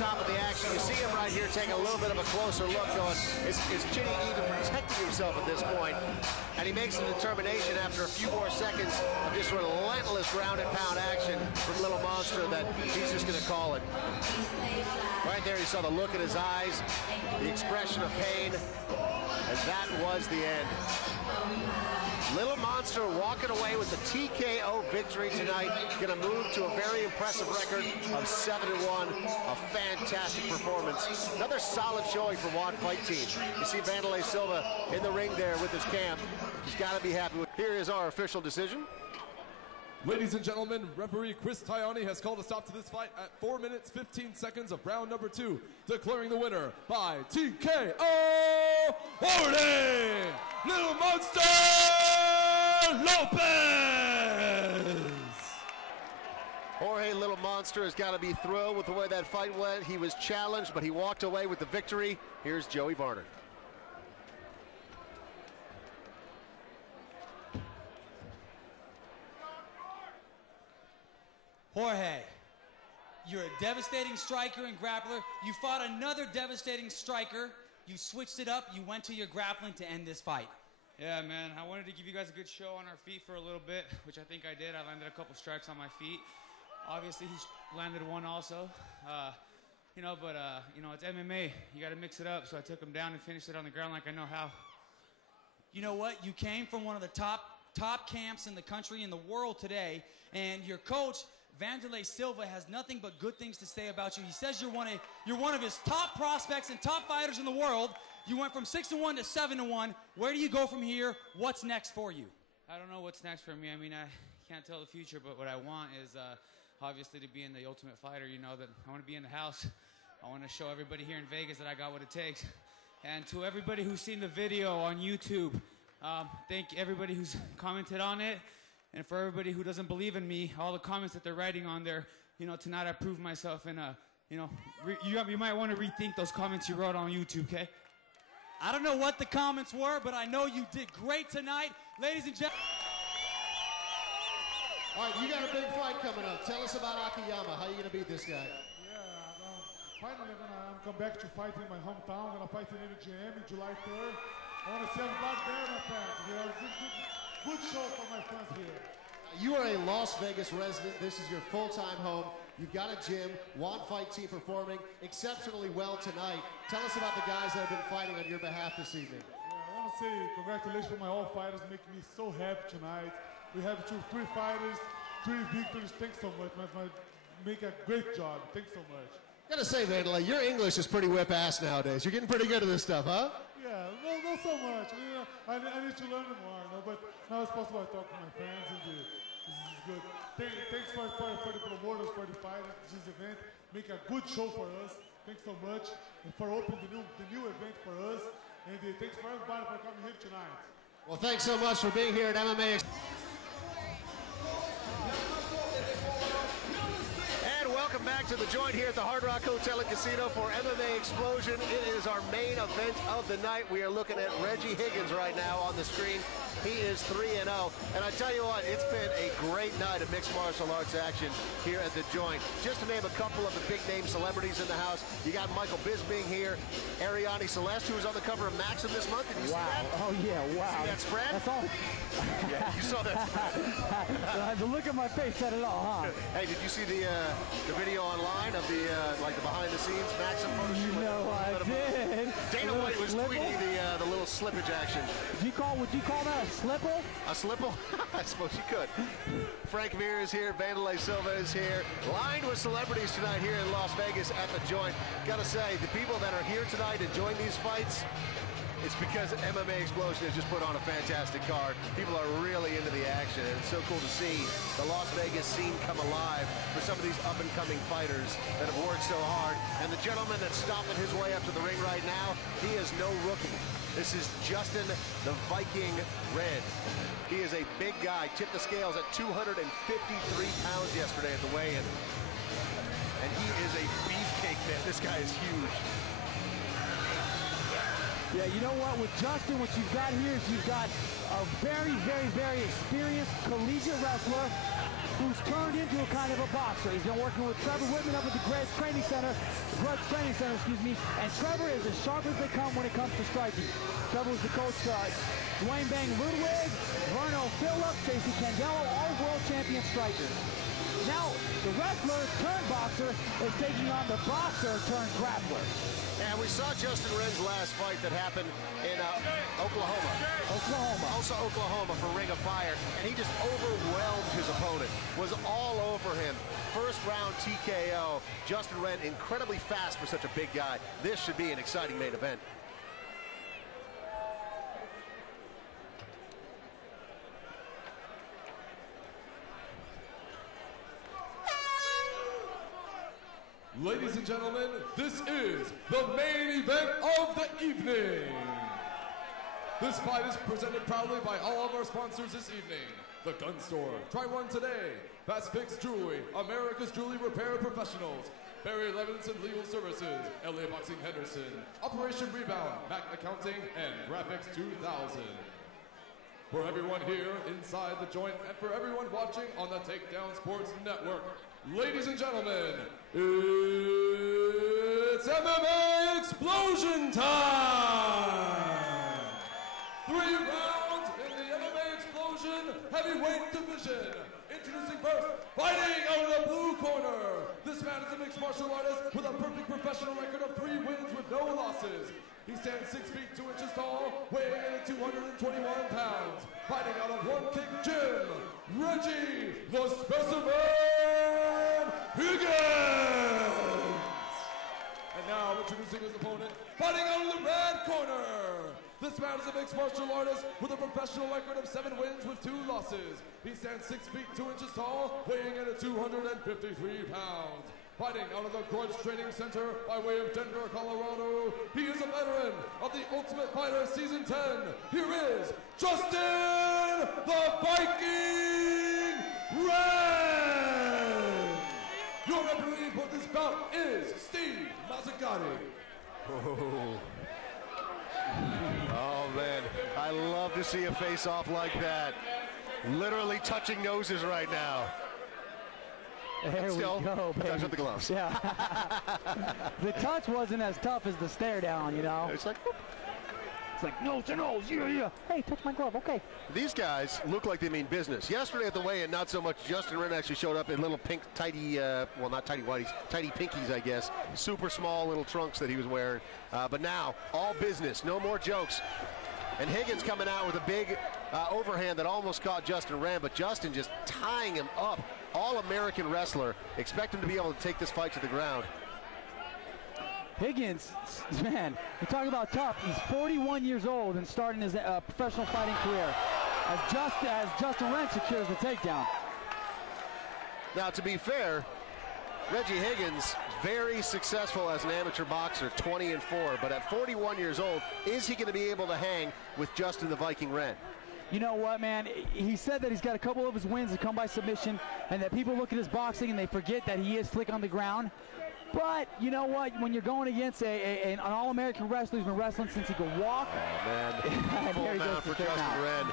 top of the action. You see him right here taking a little bit of a closer look going, is Chitty even protecting himself at this point? And he makes a determination after a few more seconds of just relentless ground and pound action from Little Monster that he's just gonna call it. Right there, you saw the look in his eyes, the expression of pain, and that was the end. Little Monster walking away with the TKO victory tonight. Going to move to a very impressive record of 7-1. A fantastic performance. Another solid showing for Juan Fight Team. You see Wanderlei Silva in the ring there with his camp. He's got to be happy with. Here is our official decision. Ladies and gentlemen, referee Chris Tiani has called a stop to this fight at 4 minutes 15 seconds of round number 2, declaring the winner by TKO Jorge Little Monster Lopez. Jorge Little Monster has got to be thrilled with the way that fight went. He was challenged, but he walked away with the victory. Here's Joey Varner. Jorge, you're a devastating striker and grappler. You fought another devastating striker. You switched it up. You went to your grappling to end this fight. Yeah, man. I wanted to give you guys a good show on our feet for a little bit, which I think I did. I landed a couple strikes on my feet. Obviously, he landed one also. You know, it's MMA. You got to mix it up. So I took him down and finished it on the ground like I know how. You know what? You came from one of the top camps in the country, in the world today, and your coach, Wanderlei Silva, has nothing but good things to say about you. He says you're one of his top prospects and top fighters in the world. You went from 6-1 to 7-1. Where do you go from here? What's next for you? I don't know what's next for me. I mean, I can't tell the future, but what I want is obviously to be in the Ultimate Fighter. You know, that I want to be in the house. I want to show everybody here in Vegas that I got what it takes. And to everybody who's seen the video on YouTube, thank everybody who's commented on it. And for everybody who doesn't believe in me, all the comments that they're writing on there, you know, tonight I proved myself. And, you know, you might want to rethink those comments you wrote on YouTube, okay? I don't know what the comments were, but I know you did great tonight. Ladies and gentlemen. All right, you got a big fight coming up. Tell us about Akiyama. How are you going to beat this guy? Yeah, finally I'm come back to fight in my hometown. I'm going to fight in MGM in July 3rd. I want to see everybody there, my fans. Good show for my fans here. You are a Las Vegas resident. This is your full-time home. You've got a gym. Juan Fight Team performing exceptionally well tonight. Tell us about the guys that have been fighting on your behalf this evening. Yeah, I want to say congratulations for my all fighters, making me so happy tonight. We have three fighters, 3 victories. Thanks so much, man. Make a great job. Thanks so much. I gotta say, Wanderlei, your English is pretty whip-ass nowadays. You're getting pretty good at this stuff, huh? Yeah, not so much. I need to learn more, you know, but now it's possible I talk to my fans, and this is good. Thanks for the promoters, for the fighters, this event. Make a good show for us. Thanks so much, and for opening the new event for us. And thanks for everybody for coming here tonight. Well, thanks so much for being here at MMA. Welcome back to the joint here at the Hard Rock Hotel and Casino for MMA Xplosion. It is our main event of the night. We are looking at Reggie Higgins right now on the screen. He is 3-0. And I tell you what, it's been a great night of mixed martial arts action here at the joint. Just to name a couple of the big name celebrities in the house, you got Michael Bisping here, Ariane Celeste, who was on the cover of Maxim this month. Did you see that? Oh, yeah, wow. See that spread? That's all. Yeah, you saw that spread. The look on my face said it all, huh? Hey, did you see the video online of the like the behind the scenes Maxim photo shoot? No, I did. Dana White was tweeting the little slippage action. Would you call that a slipple? A slipple? I suppose you could. Frank Mir is here, Wanderlei Silva is here. Lined with celebrities tonight here in Las Vegas at the joint. Gotta say, the people that are here tonight enjoying these fights, it's because MMA Xplosion has just put on a fantastic card. People are really into the action, and it's so cool to see the Las Vegas scene come alive for some of these up-and-coming fighters that have worked so hard. And the gentleman that's stomping his way up to the ring right now, he is no rookie. This is Justin the Viking Red. He is a big guy, tipped the scales at 253 pounds yesterday at the weigh-in. And he is a beefcake, man. This guy is huge. Yeah, you know what? With Justin, what you've got here is you've got a very, very, very experienced collegiate wrestler who's turned into a kind of a boxer. He's been working with Trevor Whitman up at the Grudge Training Center, and Trevor is as sharp as they come when it comes to striking. Trevor was the coach, Dwayne Bang Ludwig, Verno Phillips, J.C. Candelo, all world champion strikers. Now, the wrestler turned boxer is taking on the boxer turned grappler. And we saw Justin Wren's last fight that happened in Oklahoma. Also Oklahoma for Ring of Fire. And he just overwhelmed his opponent. Was all over him. First round TKO. Justin Wren incredibly fast for such a big guy. This should be an exciting main event. Ladies and gentlemen, this is the main event of the evening. This fight is presented proudly by all of our sponsors this evening. The Gun Store, try one today. Fast Fix Jewelry, America's Jewelry Repair Professionals. Barry Levinson Legal Services, LA Boxing Henderson, Operation Rebound, Mac Accounting, and Graphics 2000. For everyone here inside the joint and for everyone watching on the Takedown Sports Network, ladies and gentlemen, it's MMA Xplosion time! 3 rounds in the MMA Xplosion heavyweight division. Introducing first, fighting out of the blue corner. This man is a mixed martial artist with a perfect professional record of 3 wins with no losses. He stands 6 feet 2 inches tall, weighing in at 221 pounds. Fighting out of One Kick Gym, Reggie the Specimen Higgins! And now introducing his opponent, fighting out of the red corner. This man is a mixed martial artist with a professional record of 7 wins with 2 losses. He stands 6 feet 2 inches tall, weighing in at 253 pounds. Fighting out of the Grudge Training Center by way of Denver, Colorado, he is a veteran of the Ultimate Fighter Season 10. Here is Justin the Viking Red! Your referee for this bout is Steve Mazzagatti. Oh, man. I love to see a face-off like that. Literally touching noses right now. There Still, we go, baby. touch with the gloves. Yeah. The touch wasn't as tough as the stare down, you know? It's like, whoop. It's like, nose to nose, yeah. Hey, touch my glove, okay. These guys look like they mean business. Yesterday at the weigh-in, not so much. Justin Wren actually showed up in little pink, tidy, well, not tidy whities, tidy pinkies, I guess. Super small little trunks that he was wearing. But now, all business, no more jokes. And Higgins coming out with a big overhand that almost caught Justin Wren, but Justin just tying him up. All-American wrestler. Expect him to be able to take this fight to the ground. Higgins, man, you talk about tough. He's 41 years old and starting his professional fighting career as Justin Wren secures the takedown. Now, to be fair, Reggie Higgins, very successful as an amateur boxer, 20-4, but at 41 years old, is he going to be able to hang with Justin the Viking Wren? You know what, man? He said that he's got a couple of his wins that come by submission and that people look at his boxing and they forget that he is slick on the ground. But you know what? When you're going against an All-American wrestler who's been wrestling since he could walk. Oh, man. Full mount for Justin Wren.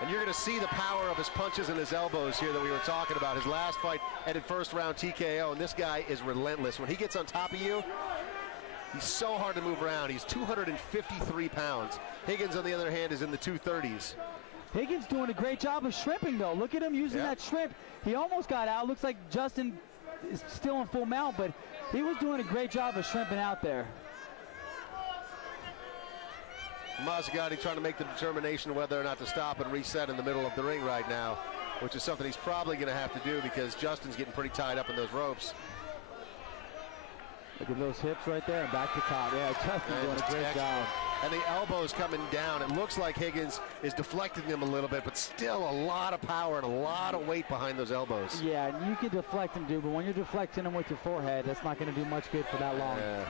And you're going to see the power of his punches and his elbows here that we were talking about. His last fight ended first round TKO, and this guy is relentless. When he gets on top of you, he's so hard to move around. He's 253 pounds. Higgins, on the other hand, is in the 230s. Higgins doing a great job of shrimping, though. Look at him using that shrimp. He almost got out. Looks like Justin is still in full mount, but he was doing a great job of shrimping out there. Mazzagatti trying to make the determination whether or not to stop and reset in the middle of the ring right now, which is something he's probably going to have to do because Justin's getting pretty tied up in those ropes. Look at those hips right there and back to top. Yeah, Justin's doing a great job. And the elbows coming down. It looks like Higgins is deflecting them a little bit, but still a lot of power and a lot of weight behind those elbows. Yeah, you can deflect them, dude, but when you're deflecting them with your forehead, that's not going to do much good for that long. Yeah.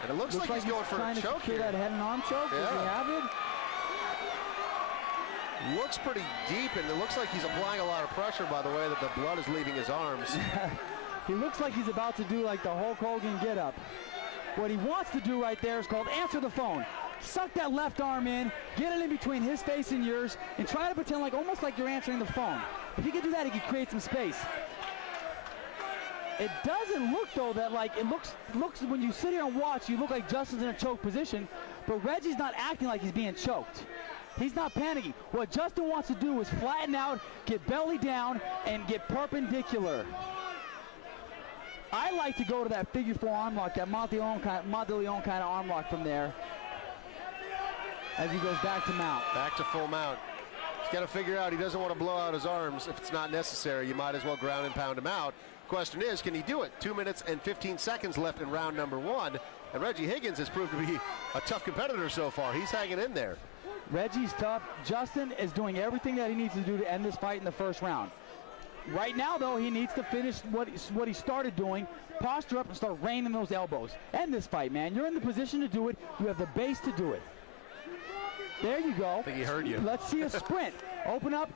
And it looks like he's going for a choke here. That head and arm choke. Does he have it? Looks pretty deep, and it looks like he's applying a lot of pressure by the way that the blood is leaving his arms. He looks like he's about to do like the Hulk Hogan get up. What he wants to do right there is called answer the phone. Suck that left arm in, get it in between his face and yours, and try to pretend like almost like you're answering the phone. If he could do that, he could create some space. It doesn't look, though, that like it looks when you sit here and watch, you look like Justin's in a choke position, but Reggie's not acting like he's being choked. He's not panicking. What Justin wants to do is flatten out, get belly down, and get perpendicular. I like to go to that figure 4 arm lock, that Monte Leon kind of arm lock from there, as he goes back to mount. Back to full mount. He's got to figure out he doesn't want to blow out his arms. If it's not necessary, you might as well ground and pound him out. Question is, can he do it? 2 minutes and 15 seconds left in round number 1. And Reggie Higgins has proved to be a tough competitor so far. He's hanging in there. Reggie's tough. Justin is doing everything that he needs to do to end this fight in the first round. Right now, though, he needs to finish what he started doing, posture up and start raining those elbows. End this fight, man. You're in the position to do it. You have the base to do it. There you go. I think he heard you. Let's see a sprint. Open up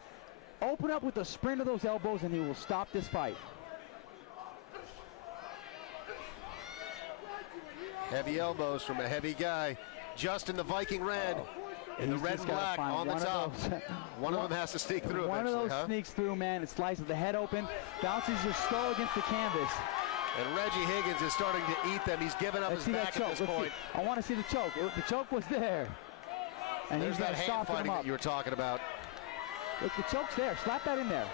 with a sprint of those elbows, and he will stop this fight. Heavy elbows from a heavy guy. Justin the Viking Red. And the red and black on the top. One of them has to sneak through One eventually, of those sneaks through, man. It slices the head open, bounces your skull against the canvas. And Reggie Higgins is starting to eat them. He's given up his back at this point. I want to see the choke. The choke was there. And there's that hand fighting that you were talking about. Look, the choke's there. Slap that in there.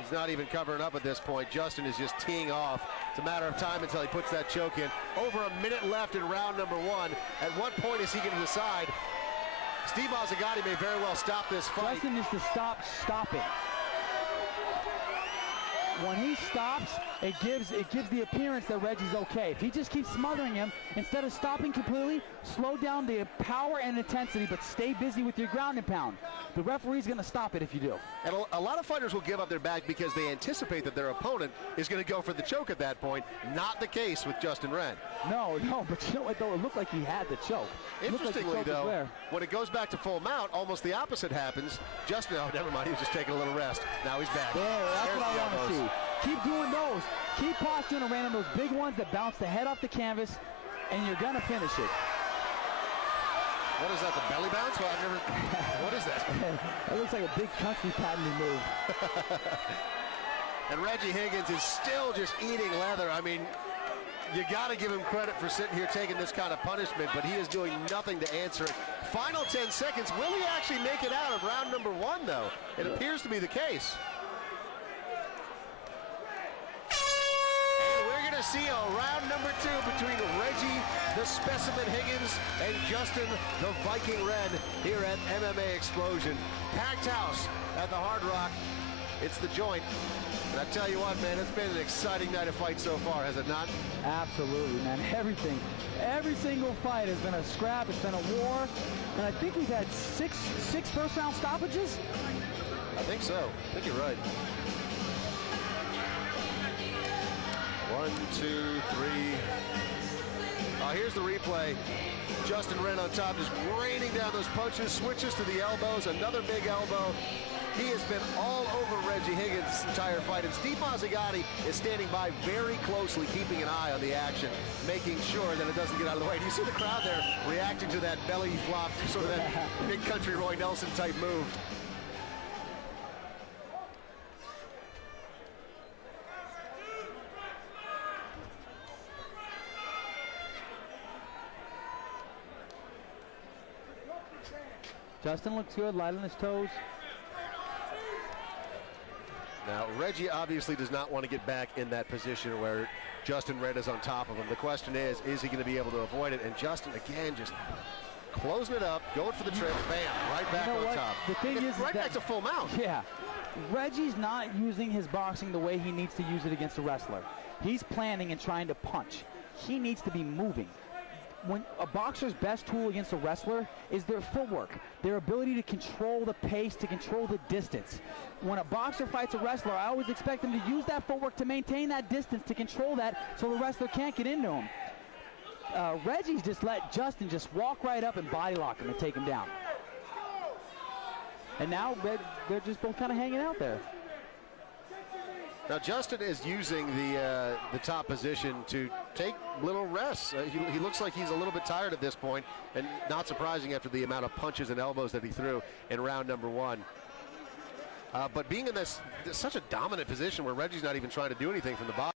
He's not even covering up at this point. Justin is just teeing off. It's a matter of time until he puts that choke in. Over a minute left in round number 1. At what point is he going to decide? Steve Mazzagatti may very well stop this fight. Justin needs to stop stopping. When he stops, it gives the appearance that Reggie's okay. If he just keeps smothering him, instead of stopping completely, slow down the power and intensity, but stay busy with your ground and pound. The referee's going to stop it if you do. And a lot of fighters will give up their back because they anticipate that their opponent is going to go for the choke at that point. Not the case with Justin Wren. No, but you know what, though? It looked like he had the choke. Interestingly, though, when it goes back to full mount, almost the opposite happens. Justin, oh, never mind, he was just taking a little rest. Now he's back. There, that's what I want to see. Keep doing those. Keep posturing around those big ones that bounce the head off the canvas, and you're going to finish it. What is that, the belly bounce? Well, I've never, what is that? That looks like a big country patented move. And Reggie Higgins is still just eating leather. I mean, you got to give him credit for sitting here taking this kind of punishment, but he is doing nothing to answer it. Final 10 seconds. Will he actually make it out of round number 1, though? It appears to be the case. And we're going to see a round number 2 between Reggie, the Specimen Higgins, and Justin, the Viking Red, here at MMA Xplosion. Packed house at the Hard Rock. It's the Joint. And I tell you what, man, it's been an exciting night of fight so far, has it not? Absolutely, man. Everything. Every single fight has been a scrap. It's been a war. And I think we've had six first-round stoppages. I think so. I think you're right. 1, 2, 3. Here's the replay. Justin Wren on top, just raining down those punches, switches to the elbows, another big elbow. He has been all over Reggie Higgins this entire fight, and Steve Mazzagatti is standing by very closely, keeping an eye on the action, making sure that it doesn't get out of the way. Do you see the crowd there reacting to that belly flop, sort of that big country Roy Nelson type move? Justin looks good, light on his toes. Now, Reggie obviously does not want to get back in that position where Justin Wren is on top of him. The question is he going to be able to avoid it? And Justin, again, just closing it up, going for the trip, bam, right back on top. The thing is right back to full mount. Yeah. Reggie's not using his boxing the way he needs to use it against a wrestler. He's planning and trying to punch. He needs to be moving. When a boxer's best tool against a wrestler is their footwork, their ability to control the pace, to control the distance. When a boxer fights a wrestler, I always expect him to use that footwork to maintain that distance, to control that so the wrestler can't get into him. Reggie's just let Justin just walk right up and body lock him and take him down. And now they're just both kind of hanging out there. Now Justin is using the top position to take little rests. He looks like he's a little bit tired at this point, and not surprising after the amount of punches and elbows that he threw in round number 1. but being in this such a dominant position where Reggie's not even trying to do anything from the bottom.